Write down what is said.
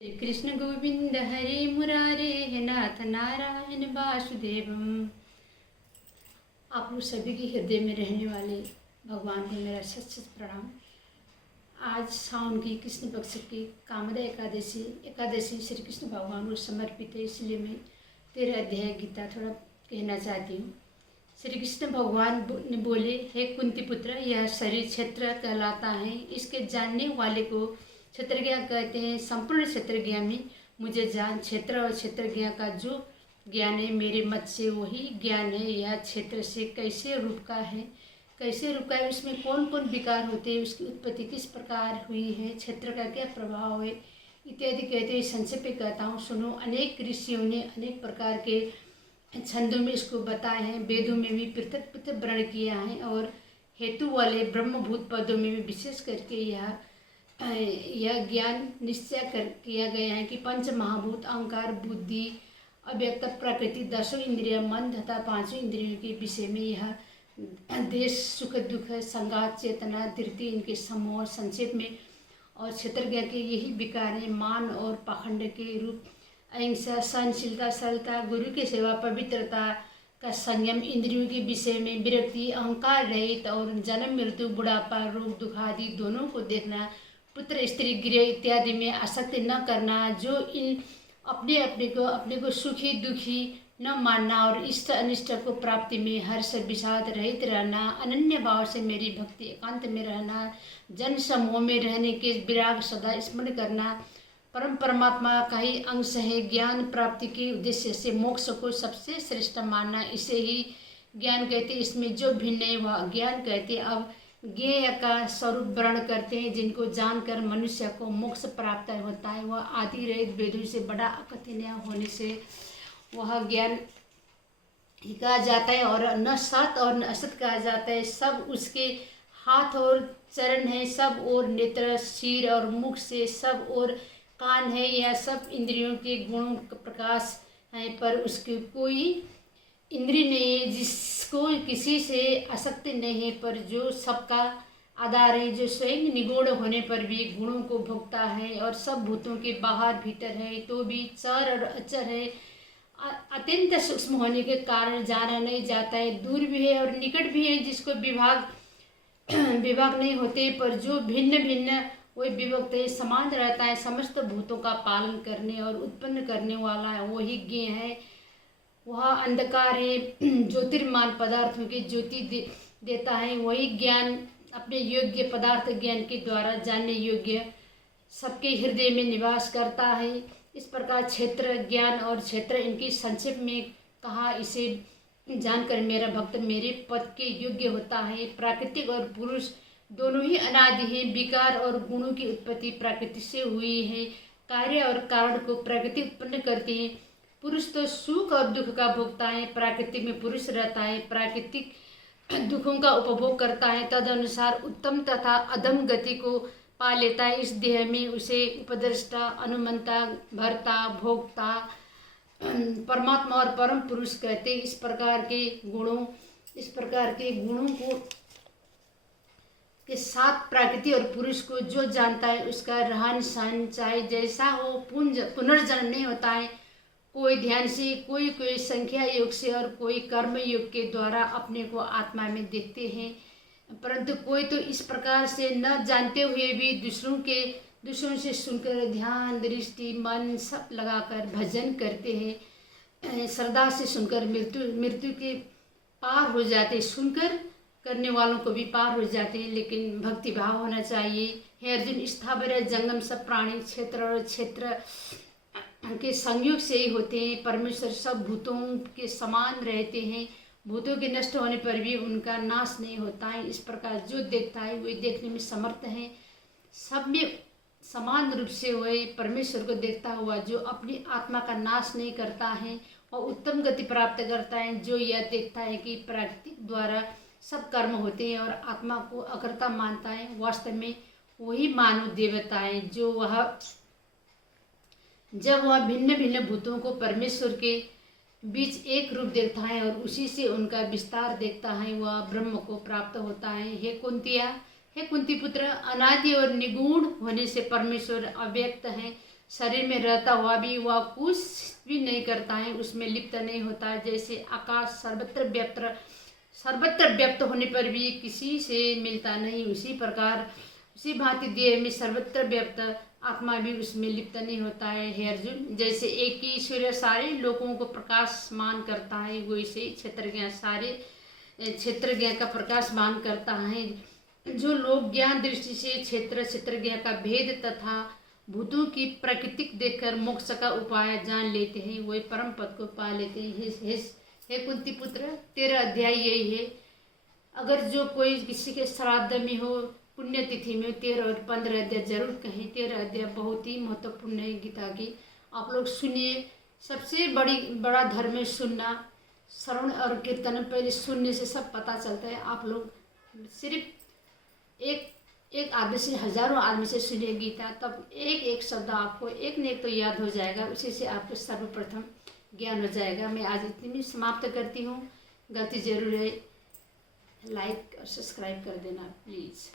श्री कृष्ण गोविंद हरे मुरारे हे नाथ नारायण वासुदेवम। आप लोग सभी के हृदय में रहने वाले भगवान को मेरा सत सत प्रणाम। आज सावन की कृष्ण पक्ष की कामदा एकादशी श्री कृष्ण भगवान को समर्पित है, इसलिए मैं 13 अध्याय गीता थोड़ा कहना चाहती हूँ। श्री कृष्ण भगवान ने बोले, हे कुंती पुत्र, यह शरीर क्षेत्र कहलाता है। इसके जानने वाले को क्षेत्रज्ञ कहते हैं। संपूर्ण क्षेत्रज्ञ में मुझे जान। क्षेत्र और क्षेत्रज्ञ का जो ज्ञान है मेरे मत से वही ज्ञान है। यह क्षेत्र से कैसे रूप का है, उसमें कौन कौन विकार होते हैं, उसकी उत्पत्ति किस प्रकार हुई है, क्षेत्र का क्या प्रभाव है इत्यादि कहते हैं। संक्षेप में कहता हूँ, सुनो। अनेक ऋषियों ने अनेक प्रकार के छंदों में इसको बताए हैं, वेदों में भी पृथक पृथक वर्णन किया है और हेतु वाले ब्रह्मभूत पदों में भी विशेष करके यह ज्ञान निश्चय किया गया है कि पंच महाभूत अहंकार, बुद्धि, अव्यक्त प्रकृति, 10 इंद्रिय, मन तथा 5 इंद्रियों के विषय में यह देश, सुख दुख, संगात, चेतना, धृति, इनके समूह संक्षेप में। और क्षेत्रज्ञ के यही विकार हैं, मान और पाखंड के रूप, अहिंसा, सहनशीलता, सरलता, गुरु की सेवा, पवित्रता का संयम, इंद्रियों के विषय में विरक्ति, अहंकार रहित और जन्म मृत्यु, बुढ़ापा, रोग दुख आदि दोनों को देखना, पुत्र स्त्री गृह इत्यादि में आसक्ति न करना, जो इन अपने को सुखी दुखी न मानना और इष्ट अनिष्ट को प्राप्ति में हर्ष विषाद रहित रहना, अनन्य भाव से मेरी भक्ति एकांत में रहना, जन समूह में रहने के विराग सदा स्मरण करना, परमात्मा का ही अंश है, ज्ञान प्राप्ति के उद्देश्य से मोक्ष को सबसे श्रेष्ठ मानना, इसे ही ज्ञान कहते। इसमें जो भिन्न है वह ज्ञान कहते। अब ज्ञेय का स्वरूप वर्णन करते हैं, जिनको जानकर मनुष्य को मोक्ष प्राप्त होता है। वह आदि रहित वेदों से बड़ा अकथनीय होने से वह ज्ञान ही कहा जाता है और न सत और न असत कहा जाता है। सब उसके हाथ और चरण है, सब और नेत्र, सिर और मुख से, सब और कान है। यह सब इंद्रियों के गुणों का प्रकाश है, पर उसकी कोई इंद्रिय नहीं है जिसको किसी से आसक्ति नहीं है, पर जो सबका आधार है, जो स्वयं निगूढ़ होने पर भी गुणों को भोगता है और सब भूतों के बाहर भीतर है, तो भी चर और अचर है, अत्यंत सूक्ष्म होने के कारण जाना नहीं जाता है, दूर भी है और निकट भी है, जिसको विभाग नहीं होते, पर जो भिन्न भिन्न वही विभक्त है, समान रहता है। समस्त भूतों का पालन करने और उत्पन्न करने वाला है, वही ज्ञ है। वह अंधकार है, ज्योतिर्मान पदार्थों की ज्योति देता है। वही ज्ञान अपने योग्य पदार्थ ज्ञान के द्वारा जानने योग्य सबके हृदय में निवास करता है। इस प्रकार क्षेत्र, ज्ञान और क्षेत्र इनकी संक्षेप में कहा। इसे जानकर मेरा भक्त मेरे पद के योग्य होता है। प्राकृतिक और पुरुष दोनों ही अनादि हैं। विकार और गुणों की उत्पत्ति प्रकृति से हुई है। कार्य और कारण को प्रकृति उत्पन्न करते हैं। पुरुष तो सुख और दुख का भोगता है। प्राकृतिक में पुरुष रहता है, प्राकृतिक दुखों का उपभोग करता है, तदनुसार उत्तम तथा अधम गति को पा लेता है। इस देह में उसे उपद्रष्टा, अनुमंता, भर्ता, भोक्ता, परमात्मा और परम पुरुष कहते। इस प्रकार के गुणों को के साथ प्रकृति और पुरुष को जो जानता है, उसका रहन सहन चाहे जैसा हो, पुनर्जन्म नहीं होता है। कोई ध्यान से, कोई संख्या योग से और कोई कर्म योग के द्वारा अपने को आत्मा में देखते हैं, परंतु कोई तो इस प्रकार से न जानते हुए भी दूसरों से सुनकर ध्यान, दृष्टि, मन सब लगाकर भजन करते हैं। श्रद्धा से सुनकर मृत्यु के पार हो जाते, सुनकर करने वालों को भी पार हो जाते हैं, लेकिन भक्ति भाव होना चाहिए। हे अर्जुन, स्थावर जंगम सब प्राणी क्षेत्र और क्षेत्र के संयोग से ही होते हैं। परमेश्वर सब भूतों के समान रहते हैं। भूतों के नष्ट होने पर भी उनका नाश नहीं होता है। इस प्रकार जो देखता है वही देखने में समर्थ है। सब में समान रूप से वही परमेश्वर को देखता हुआ जो अपनी आत्मा का नाश नहीं करता है और उत्तम गति प्राप्त करता है। जो यह देखता है कि प्राकृतिक द्वारा सब कर्म होते हैं और आत्मा को अकर्ता मानता है, वास्तव में वही मानव देवता है। जब वह भिन्न भिन्न भूतों को परमेश्वर के बीच एक रूप देखता है और उसी से उनका विस्तार देखता है, वह ब्रह्म को प्राप्त होता है। हे कुंती पुत्र, अनादि और निगूढ़ होने से परमेश्वर अव्यक्त है। शरीर में रहता हुआ भी वह कुछ भी नहीं करता है, उसमें लिप्त नहीं होता है। जैसे आकाश सर्वत्र व्यक्त होने पर भी किसी से मिलता नहीं, उसी प्रकार उसी भांति देह में सर्वत्र व्यक्त आत्मा भी उसमें लिप्त नहीं होता है। हे अर्जुन, जैसे एक ही सूर्य सारे लोगों को प्रकाशमान करता है, वैसे क्षेत्रज्ञ सारे क्षेत्रज्ञ का प्रकाशमान करता है। जो लोग ज्ञान दृष्टि से क्षेत्रज्ञ का भेद तथा भूतों की प्राकृतिक देखकर मोक्ष का उपाय जान लेते हैं, वही परम पद को पा लेते हैं। हे कुंती पुत्र, 13 अध्याय यही है। अगर जो कोई किसी के श्राद्ध में हो, पुण्यतिथि में 13 और 15 अध्याय जरूर कहें। 13 अध्याय बहुत ही महत्वपूर्ण है गीता की, आप लोग सुनिए। सबसे बड़ा धर्म है सुनना, श्रवण और कीर्तन। पहले सुनने से सब पता चलता है। आप लोग सिर्फ एक आदमी से हजारों आदमी से सुनिए गीता, तब एक शब्द आपको एक न एक तो याद हो जाएगा, उसी से आपको सर्वप्रथम ज्ञान हो जाएगा। मैं आज इतनी में समाप्त करती हूँ। गलती जरूर है, लाइक और सब्सक्राइब कर देना प्लीज़।